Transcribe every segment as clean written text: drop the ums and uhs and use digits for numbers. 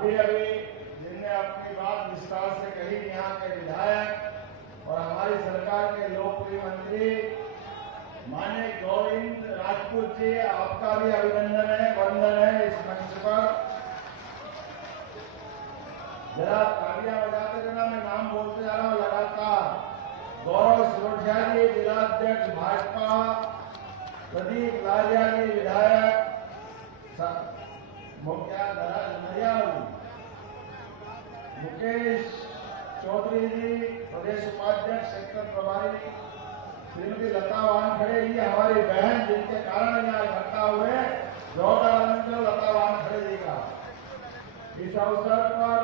अभी अभी जिनने अपनी बात विस्तार से कही, यहाँ के विधायक और हमारी सरकार के लोकप्रिय मंत्री माननीय गोविंद राजपूत जी, आपका भी अभिनंदन है, वंदन है। इस मंच पर जरा तालियां बजाते रहना, मैं नाम बोलते जा रहा हूँ लगातार। गौरव सिरोठिया जी जिलाध्यक्ष भाजपा, प्रदीप लारिया जी विधायक मुकेश चौधरी जी प्रदेश उपाध्यक्ष सेक्टर प्रभारी, श्रीमती लता वानखड़े जी हमारी बहन, जिनके कारण यहाँ इकट्ठा हुए, जोरदार लता वानखड़े जी का। इस अवसर पर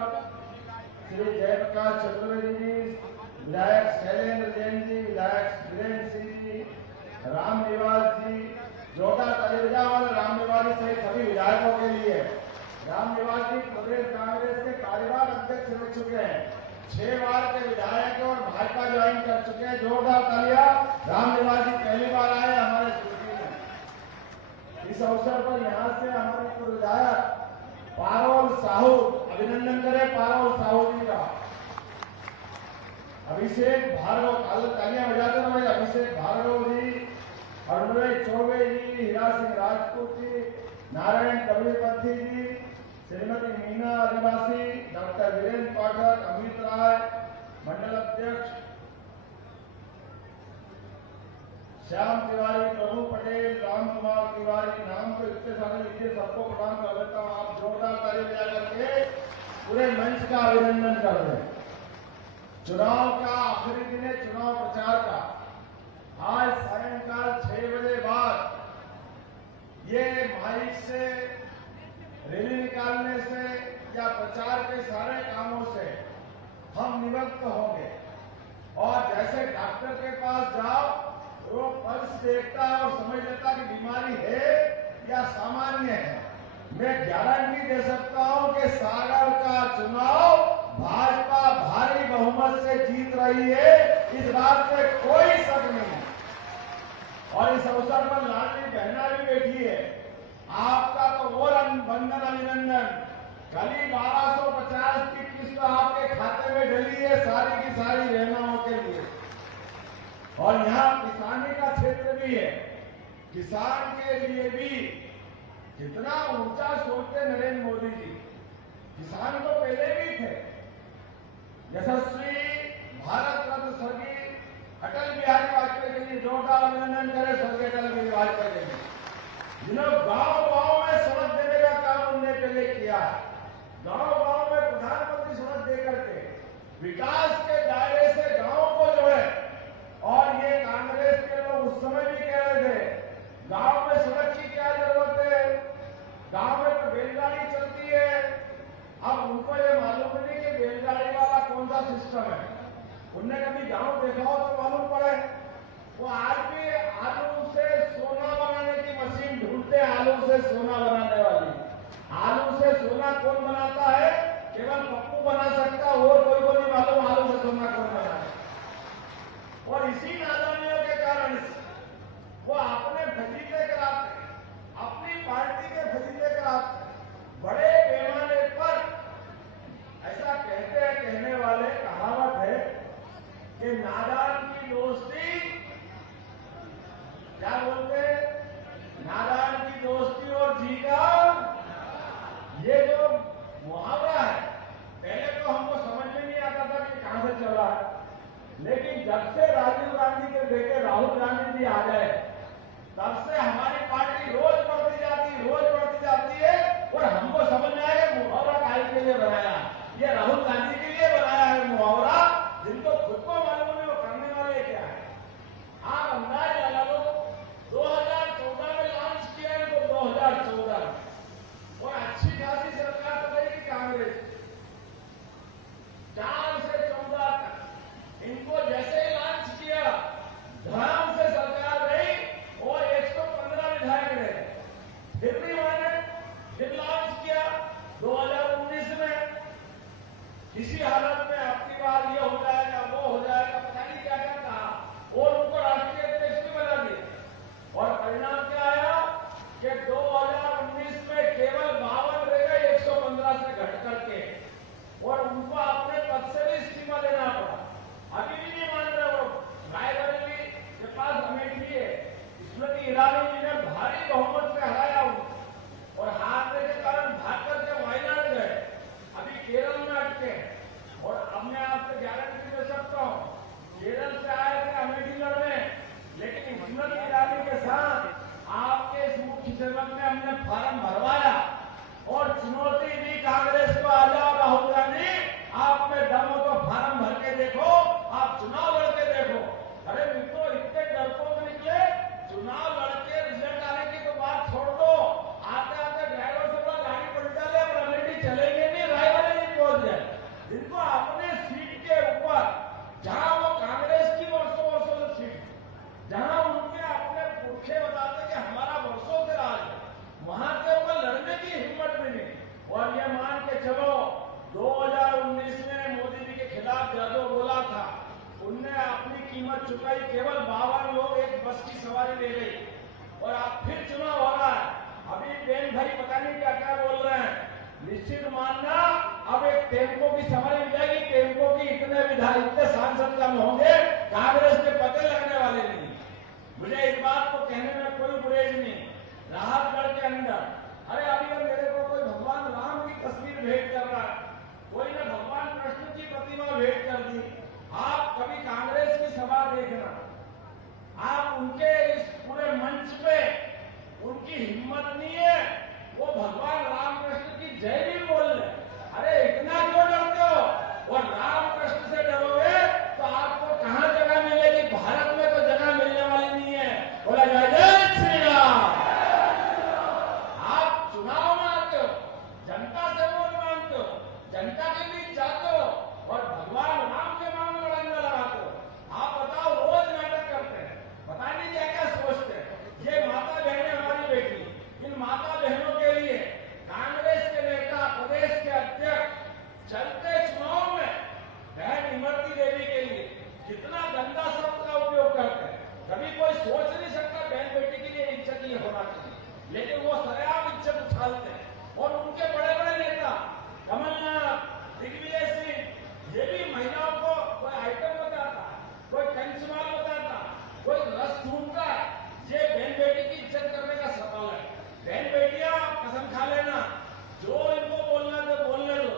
श्री जयप्रकाश चतुर्वेदी जी, विधायक शैलेंद्र जैन जी, विधायक वीरेंद्र सिंह जी, राम निवास जी, जोरदार तालियां वाले राम निवास सहित सभी विधायकों के लिए। राम निवास जी प्रदेश कांग्रेस के कार्यवाहक अध्यक्ष रह चुके हैं, 6 बार के विधायक और भाजपा ज्वाइन कर चुके हैं। जोरदार तालियां। राम निवास जी पहली बार आए हमारे स्टूडियो में। इस अवसर पर यहाँ से हमारे पूर्व विधायक पारोल साहू, अभिनंदन करें पारोल साहू जी का। अभिषेक भार्गव, तालियां बजाते रहे। अभिषेक भार्गव जी, अरुणय चौबे जी, हीरा सिंह राजपूत जी, नारायण कबीरपंथी जी, श्रीमती मीना आदिवासी, डॉक्टर वीरेंद्र पाठक, अमित राय, मंडल अध्यक्ष श्याम तिवारी, प्रभु पटेल, राम कुमार तिवारी, नाम तो इतने सारे लिखे, सबको प्रणाम कर लेता हूँ। आप जोरदार ताली बजा करके पूरे मंच का अभिनंदन कर रहे हैं। चुनाव का आखिरी दिन है, चुनाव प्रचार का। आज सायंकाल 6 बजे बाद ये माइक से रैली निकालने से या प्रचार के सारे कामों से हम निवृत्त होंगे। और जैसे डॉक्टर के पास जाओ, वो पल्स देखता है और समझ लेता कि बीमारी है या सामान्य है। मैं गारंटी दे सकता हूं कि सागर का चुनाव भाजपा भारी बहुमत से जीत रही है, इस बात में कोई शक नहीं है। और इस अवसर पर लाडली बहना भी बैठी है, आपका तो और वंदन अभिनंदन। कल ही 1250 की किस्त आपके खाते में डली है, सारी की सारी बहनाओं के लिए। और यहाँ किसानी का क्षेत्र भी है, किसान के लिए भी कितना ऊंचा सोचते नरेंद्र मोदी जी। किसान तो पहले भी थे। यशस्वी भारत रत्न स्वर्गीय अटल बिहारी वाजपेयी के लिए जोरदार अभिनंदन करें। स्वर्गीय अटल बिहारी वाजपेयी के लिए, जिन्होंने गांव-गांव में सड़क देने का काम उन्होंने पहले किया है। गांव-गांव में प्रधानमंत्री सड़क देकर के विकास के दायरे से गांव को जोड़े। और ये कांग्रेस के लोग उस समय भी कह रहे थे, गांव में सड़क की क्या जरूरत है, गांव में तो बैलगाड़ी चलती है। अब उनको ये मालूम नहीं कि बैलगाड़ी वाला कौन सा सिस्टम है। उनने कभी गांव देखा हो तो मालूम पड़े। वो आज भी आलू से सोना बनाने की मशीन ढूंढते, आलू से सोना बनाने वाली। आलू से सोना कौन बनाता है? केवल पप्पू बना सकता, और कोई को नहीं मालूम आलू से सोना कौन बनाता है। और इसी नादानियों के कारण वो अपने फजीले कराते, अपनी पार्टी के फजीले कराते, बड़े पैमाने पर ऐसा कहते हैं। कहने वाले कहावत है कि नादान की दोस्ती, क्या बोलते हैं, नादान की दोस्ती और जी का चुनौती दी कांग्रेस को, आ जाओ राहुल गांधी, आप में दम हो तो फार्म भर के देखो, आप चुनाव लड़के देखो। अरे मित्रों, इतने डरपोक निकले, चुनाव लड़के रिजल्ट आने की तो बात छोड़ दो, आते आते ड्राइवर से बोला गाड़ी पलटा ले, और ऑलरेडी चलेंगे नहीं, रायबरेली नहीं पहुंच जाए। जिनको अपने सीट के ऊपर, जहां वो कांग्रेस की वर्षों वर्षों से सीट, जहां उनके अपने पुरखे बताते कि हमारा वर्षों से राज है, वहां के ऊपर लड़ने की हिम्मत भी नहीं। और ये मान के चलो 2019 में मोदी जी के खिलाफ जो बोला था, उनने अपनी कीमत चुकाई, केवल 52 लोग एक बस की सवारी ले गई। और अब फिर चुनाव हो रहा है, अभी बेन भाई पता नहीं क्या क्या बोल रहे हैं। निश्चित मानना अब एक टेम्पो की सवारी मिल जाएगी, टेम्पो की इतने विधायक, इतने सांसद कम होंगे, कांग्रेस के पते लगने वाले नहीं। मुझे इस बात को कहने में कोई गुरेज नहीं। राहतगढ़ के अंदर, अरे अभी मेरे को कोई भगवान राम की तस्वीर भेंट कर रहा है, कोई ने भगवान कृष्ण की प्रतिमा भेंट कर दी। आप कभी कांग्रेस की सभा देखना, आप उनके इस पूरे मंच पे उनकी हिम्मत नहीं है वो भगवान रामकृष्ण की जय भी बोल ले। अरे इतना क्यों डरते हो? और रामकृष्ण से डरोगे तो आपको कहां जगह मिलेगी? भारत में तो जगह मिलने वाली नहीं है। बोला जय जय श्री राम। आप चुनाव में आते हो, जनता से वोट मांगते हो, जनता के बीच जाते हो और भगवान राम के नाम में डंडा लगाते हो। आप बताओ, रोज नाटक करते हैं, पता नहीं क्या क्या सोचते हैं। ये माता बहनें हमारी बेटी, इन माता बहनों के लिए कांग्रेस के नेता, प्रदेश के अध्यक्ष चलते चुनाव में बहन इमरती देवी के लिए कितना गंदा शब्द का उपयोग करते हैं। कभी कोई सोच नहीं सकता बहन बेटी के लिए इज्जत ये होना चाहिए, लेकिन वो सरेआम इज्जत उछालते हैं। और उनके बड़े बड़े नेता कमलनाथ, दिग्विजय सिंह, ये भी महिलाओं को कोई आइटम बताता, कोई कंचमाल बताता, कोई रस ढूंढता। ये बहन बेटी की इज्जत करने का सवाल है। बहन बेटियां कसम खा लेना, जो इनको बोलना तो बोलने दो,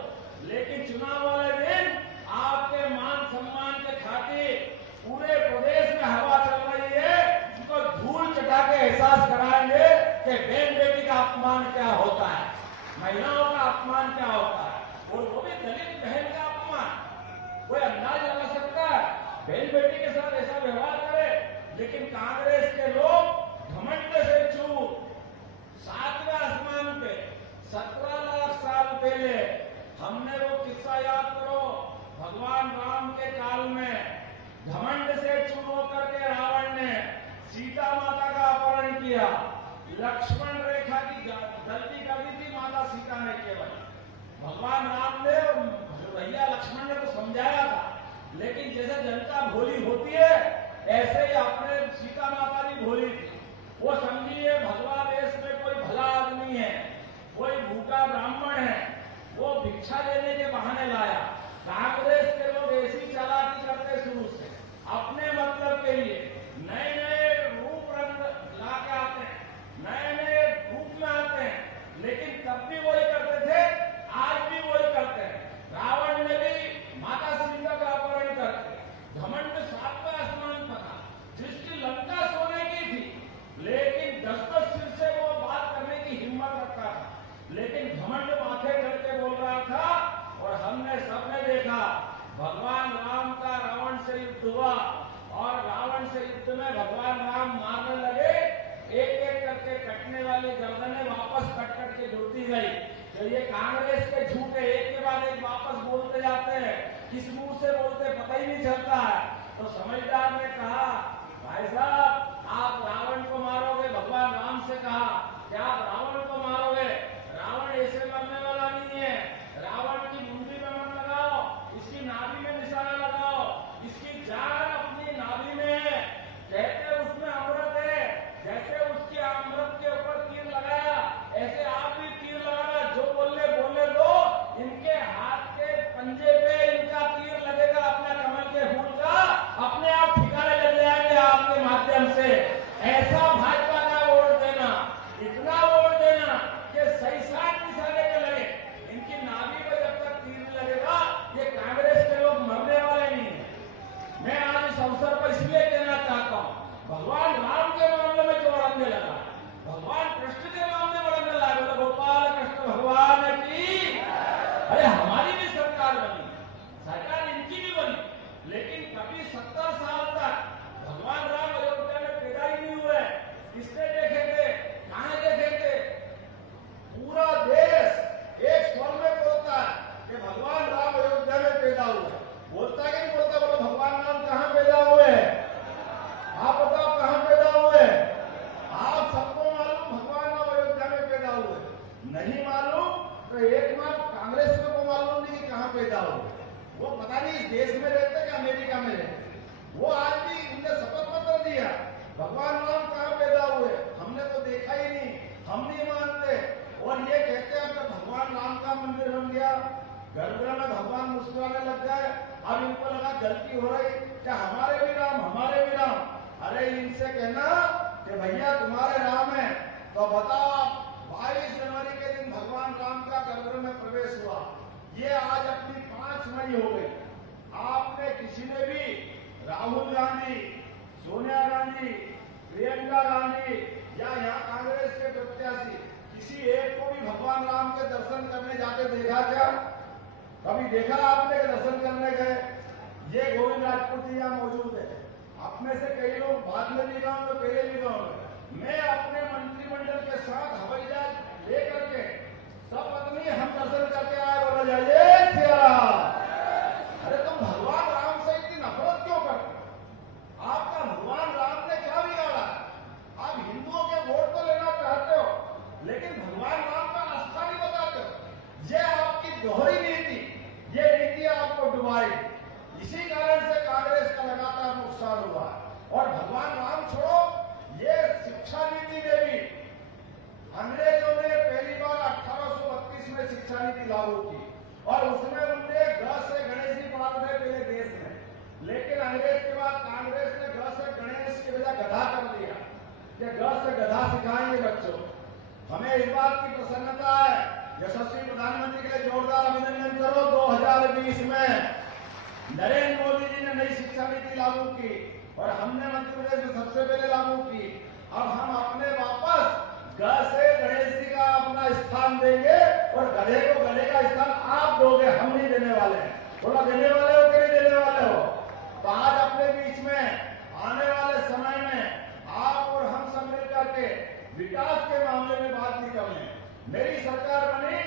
लेकिन चुनाव वाले दिन आपके मान सम्मान के खातिर पूरे प्रदेश में हवा चल रही है, उनको धूल चटा के एहसास कराएंगे कि बहन बेटी का अपमान क्या होता है, महिलाओं का अपमान क्या होता है, और वो भी दलित बहन का अपमान। कोई अंदाज लगा सकता है? बहन बेटी के साथ ऐसा व्यवहार करे, लेकिन कांग्रेस के लोग घमंड से चूर, 7वें आसमान पे 17 लाख साल पहले हमने वो किस्सा याद करो, भगवान राम के काल में घमंड से चूर होकर के रावण ने सीता माता का अपहरण किया। लक्ष्मण रेखा की गलती कर दी थी माता सीता ने, केवल भगवान राम ने और भैया लक्ष्मण ने तो समझाया था, लेकिन जैसे जनता भोली होती है ऐसे ही अपने सीता माता भी भोली थी। वो समझिए भगवान देश में कोई भला आदमी है, कोई भूखा ब्राह्मण है, वो भिक्षा लेने के बहाने लाया। कांग्रेस के लोग ऐसी चालाकी करते शुरू से, अपने मतलब के लिए नए नए रूप रंग ला के आते हैं, नए नए रूप में आते हैं, लेकिन तब भी वही करते थे, आज भी वही करते हैं। रावण ने भी माता सीता का अपहरण करके घमंड 7वें आसमान पर था, जिसकी लंका सोने की थी, लेकिन 10 सिर से वो बात करने की हिम्मत रखता था, लेकिन घमंड माथे करके बोल रहा था। और हमने सबने देखा भगवान राम का रावण से युद्ध हुआ, और रावण से युद्ध में भगवान राम मारने लगे, एक एक करके कटने वाली गर्दनें वापस कट कट के जुड़ती गई। तो ये कांग्रेस के झूठे एक के बाद एक वापस बोलते जाते हैं, किस मुंह से बोलते पता ही नहीं चलता है। तो समझदार ने कहा, भाई साहब आप रावण को मारोगे, भगवान राम से कहा क्या आप रावण को मारोगे? रावण ऐसे मरने वाला नहीं है। रावण की मुंडी में मत लगाओ, इसकी नाभि में निशाना लगाओ, इसकी जान अपनी नाभि में है, कहते उसमें अमृत है, जैसे उसकी अमृत के ऊपर तीर लगाया ऐसे आप भी तीर लगाना। जो बोले बोले दो, इनके हाथ के पंजे पे इनका तीर लगेगा, अपने कमल के फूल का अपने आप ठिकाने लग जाएंगे आपके माध्यम से। ऐसा भाजपा का वोट देना, इतना वोट देना कि अरे हमारी भी सरकार बनी, सरकार इनकी भी बनी, लेकिन कभी 70 साल तक भगवान राम अयोध्या में पैदा ही नहीं हुए। किसने देखे थे, कहां देखे थे? पूरा देश एक स्वर में बोलता है कि भगवान राम अयोध्या में पैदा हुए। बोलता कि नहीं बोलता? बोलो भगवान राम कहां पैदा हुए? आप बताओ कहां पैदा हुए? आप सबको मालूम भगवान राम अयोध्या में पैदा हुए। नहीं मालूम तो एक बार कांग्रेस को मालूम नहीं कि कहां पैदा हुए। वो पता नहीं इस देश में रहते कि अमेरिका में रहते। वो आज भी उनने शपथ पत्र दिया भगवान राम कहां पैदा हुए, हमने तो देखा ही नहीं, हम नहीं मानते। और ये कहते हैं कि भगवान राम का मंदिर बन गया, घर घर में भगवान मुस्कुराने लग गए। अब इनको लगा गलती हो रही कि हमारे भी राम, हमारे भी राम। अरे इनसे कहना कि भैया तुम्हारे राम है तो बताओ आप 22 जनवरी के दिन भगवान राम का घर में प्रवेश हुआ, ये आज अपनी 5 मई हो गई। आपने किसी ने भी राहुल गांधी, सोनिया गांधी, प्रियंका गांधी या यहाँ कांग्रेस के प्रत्याशी किसी एक को भी भगवान राम के दर्शन करने जाते देखा क्या? कभी देखा आपने कि दर्शन करने गए? ये गोविंद राजपूत जी यहाँ मौजूद है। आप में से कई लोग बाद में भी गाँव में, पहले भी गाँव में। मैं अपने मंत्रिमंडल के साथ हवाई जहाज लेकर के सब आदमी हम दर्शन करके आए। बोला जाए तेरा, अरे तुम भगवान राम से इतनी नफरत क्यों करते? आपका भगवान राम ने क्या बिगाड़ा? आप हिंदुओं के वोट तो लेना चाहते हो, लेकिन भगवान राम का रास्ता नहीं बताते हो। ये आपकी दोहरी नीति, ये नीति आपको डुबाई। इसी कारण से कांग्रेस का लगातार नुकसान हुआ। और भगवान राम छोड़ो, ये शिक्षा नीति में भी अंग्रेजों ने पहली बार 1832 में शिक्षा नीति लागू की और उसमें उनने ग से गणेश जी पढ़ा थे पहले देश में। लेकिन अंग्रेज के बाद कांग्रेस ने ग से गणेश की बजाय गधा कर दिया कि ग से गधा सिखाएंगे बच्चों। हमें इस बात की प्रसन्नता है, यशस्वी प्रधानमंत्री के लिए जोरदार अभिनंदन करो। 2020 में नरेंद्र मोदी जी ने नई शिक्षा नीति लागू की और हमने मध्य प्रदेश में सबसे पहले लागू की। अब हम अपने वापस ग से गणेश जी का अपना स्थान देंगे और गधे को गधे का स्थान आप दोगे, हम नहीं देने वाले हैं। थोड़ा देने वाले हो कि नहीं देने वाले हो? तो आज अपने बीच में आने वाले समय में आप और हम सब मिलकर के विकास के मामले में बात नहीं करने। मेरी सरकार बनी,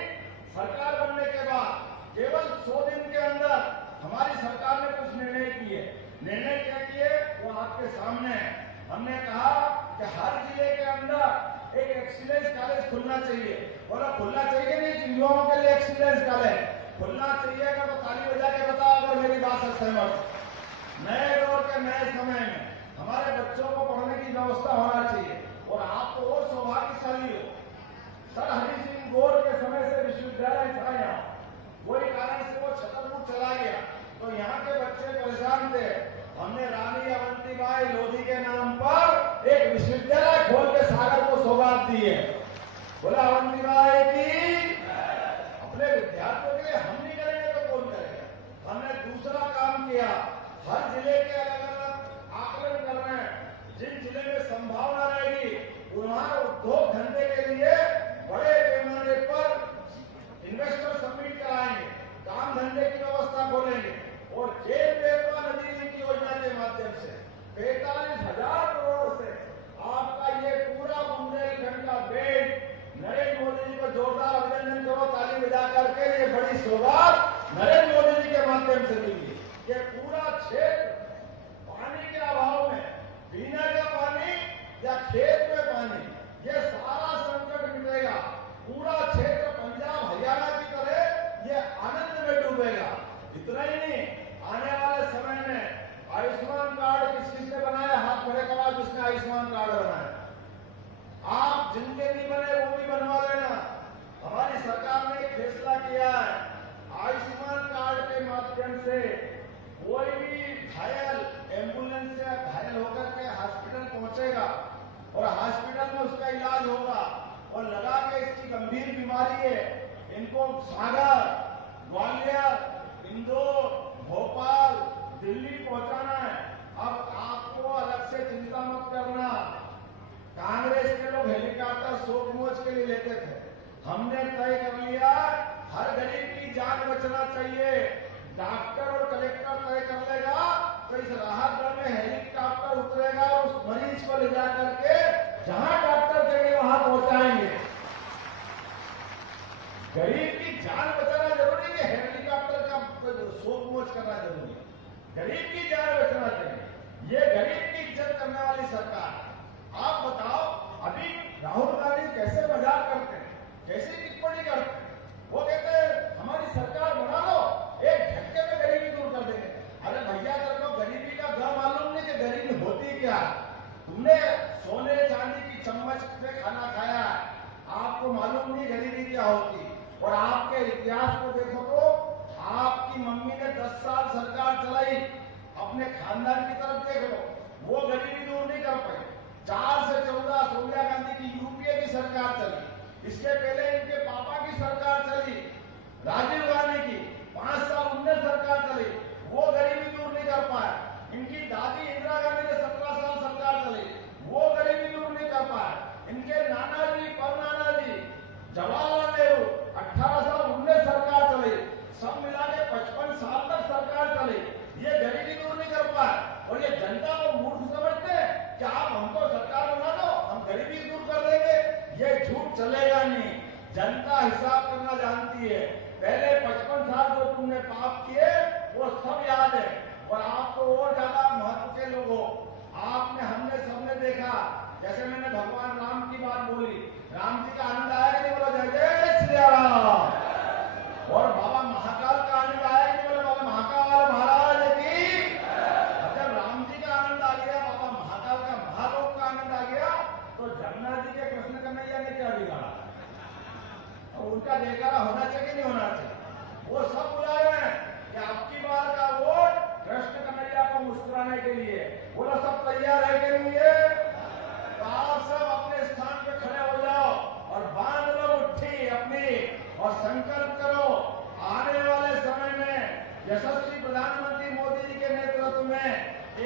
सरकार बनने के बाद केवल 100 दिन के अंदर हमारी सरकार ने कुछ निर्णय किए। निर्णय क्या किए वो आपके सामने है। हमने कहा कि हर जिले के अंदर एक एक्सीलेंस कॉलेज खुलना चाहिए। बोला खुलना चाहिए नहीं, युवाओं के लिए एक्सीलेंस कॉलेज खुलना चाहिए। अगर तो ताली बजा के बताओ अगर मेरी बात से सहमत। नए दौर के नए समय में हमारे बच्चों को पढ़ने की व्यवस्था होना चाहिए। और आप तो और सौभाग्यशाली हो, सर हरि सिंह गौर के समय से विश्वविद्यालय था यहाँ, वही कारण से वो छतरपुर चला गया तो यहाँ के बच्चे परेशान थे। हमने रानी अवंतीबाई लोधी के नाम पर एक विश्वविद्यालय खोल के सागर को सौगात दी है। बोला अवंतीबाई की अपने विद्यार्थियों के लिए हम नहीं करेंगे तो कौन करेगा? हमने दूसरा काम किया, हर जिले के अलग अलग आकलन कर रहे हैं। जिन जिले में संभावना रहेगी वहां उद्योग धंधे के लिए बड़े पैमाने पर इन्वेस्टर समिट कराएंगे, काम धंधे की व्यवस्था खोलेंगे। और जेल बेतवा नदी लिंक योजना के माध्यम से 45,000 करोड़ से आपका ये पूरा बुंदेलखंड का बेड नरेंद्र मोदी जी को जोरदार अभिनंदन करो ताली बजा करके। ये बड़ी सौगात नरेंद्र मोदी जी के माध्यम से मिली। ये पूरा क्षेत्र पानी के अभाव में, पीने का पानी या खेत में पानी, ये सारा संकट मिटेगा। पूरा क्षेत्र पंजाब हरियाणा की तरह ये आनंद में डूबेगा। इतना ही नहीं, आने वाले समय में आयुष्मान कार्ड किस किसने बनाया? हाथ खड़े करा जिसने आयुष्मान कार्ड बनाया। आप जिनके नहीं बने वो भी बनवा लेना। हमारी सरकार ने एक फैसला किया है, आयुष्मान कार्ड के माध्यम से कोई भी घायल एम्बुलेंस से घायल होकर के हॉस्पिटल पहुंचेगा और हॉस्पिटल में उसका इलाज होगा। और लगा के इसकी गंभीर बीमारी है, इनको सागर, ग्वालियर, इंदौर, भोपाल, दिल्ली पहुंचाना है। अब आपको अलग से चिंता मत करना। कांग्रेस के लोग हेलीकॉप्टर शोक मोज के लिए लेते थे, हमने तय कर लिया हर गरीब की जान बचना चाहिए। डॉक्टर और कलेक्टर तय कर लेगा तो इस राहत दल में हेलीकॉप्टर उतरेगा और उस मरीज को ले जा करके जहां डॉक्टर कहेंगे वहां पहुंचाएंगे। गरीब की जान बचाना जरूरी है, हेलीकॉप्टर का सोच मोच करना जरूरी है। गरीब की जान बचना चाहिए। ये गरीब की इज्जत करने वाली सरकार। आप बताओ, अभी राहुल गांधी कैसे मजाक करते हैं, कैसे टिप्पणी करते हैं। वो कहते हैं हमारी सरकार बना लो, एक झटके में गरीबी दूर कर देंगे। अरे भैया, तेरे को गरीबी का ग मालूम नहीं कि गरीबी होती क्या। तुमने सोने चांदी की चम्मच से खाना खाया, आपको मालूम नहीं गरीबी क्या होती। और आपके इतिहास को देखो तो आपकी मम्मी ने 10 साल सरकार चलाई, अपने खानदान की तरफ देख लो, वो गरीबी दूर नहीं कर पाई। 4 से 14 सोनिया गांधी की यूपीए की सरकार चली, इसके पहले इनके पापा की सरकार चली, राजीव गांधी की 5 साल उनने सरकार चली, वो गरीबी दूर नहीं कर पाया। इनकी दादी इंदिरा गांधी ने 17 साल सरकार चली, वो गरीबी दूर नहीं कर पाया। इनके नाना जी, परनाना जी, जवाहरलाल नेहरू 18 साल उनने सरकार चली, सब मिला के 55 साल तक सरकार चली, ये गरीबी दूर नहीं कर पाए। और ये जनता को मूर्ख समझते हैं कि आप हमको सरकार बना दो, हम गरीबी दूर कर देंगे। ये झूठ चलेगा नहीं। जनता हिसाब करना जानती है। पहले 55 साल जो तुमने पाप किए वो सब याद है। और आपको और ज्यादा महत्व के लोगों, आपने, हमने, सबने देखा, जैसे मैंने भगवान राम की बात बोली, राम जी का आनंद आया कि नहीं, बोला जय जय श्री राम। और बाबा महाकाल का आनंद आया कि नहीं, बोले बाबा महाकाल महाराज की। जब राम जी का आनंद आ गया, बाबा महाकाल का, महालोक का आनंद आ गया, तो जगन्नाथ जी के कृष्ण कन्हैया ने क्या बिगाड़ा। और उनका जयकारा होना चाहिए कि नहीं होना चाहिए। वो सब बुला रहे हैं कि आपकी बार का वोट कृष्ण कन्हैया को मुस्कुराने के लिए। बोला सब तैयार है कि नहीं है? तो आप सब अपने स्थान पे खड़े हो जाओ और बांध लो मुट्ठी अपनी और संकल्प करो, आने वाले समय में यशस्वी प्रधानमंत्री मोदी जी के नेतृत्व में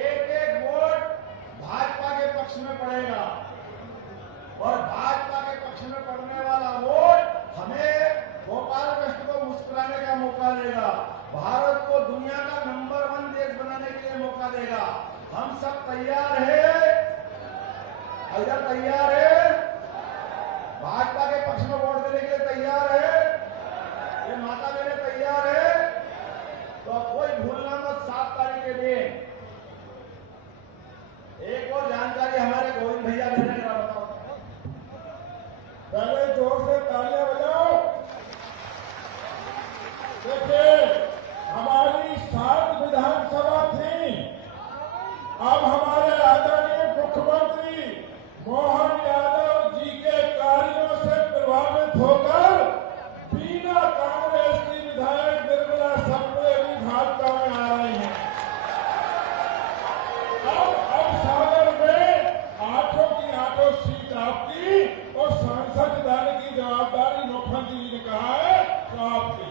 एक एक वोट भाजपा के पक्ष में पड़ेगा। और भाजपा के पक्ष में पड़ने वाला वोट हमें गोपाल कृष्ण को मुस्कुराने का मौका देगा, भारत को दुनिया का नंबर 1 देश बनाने के लिए मौका देगा। हम सब तैयार हैं? इधर तैयार है? भाजपा के पक्ष में वोट देने के लिए तैयार है? ये माता बहने तैयार है? तो कोई भूलना मत, 7 तारीख के दिन एक और जानकारी हमारे गोविंद भैया देने का, बताओ। पहले जोर से तालियां बजाओ। देखिए, हमारी 7 विधानसभा थी, अब हमारे आदरणीय मुख्यमंत्री मोहन यादव जी के कार्यों से प्रभावित होकर बिना कांग्रेस की विधायक निर्मला सप्रे भी भाजपा में आ रही हैं। अब सागर में 8 की 8 सीट आपकी और सांसद लाने की जवाबदारी मुख्यमंत्री जी ने कहा है तो आपकी।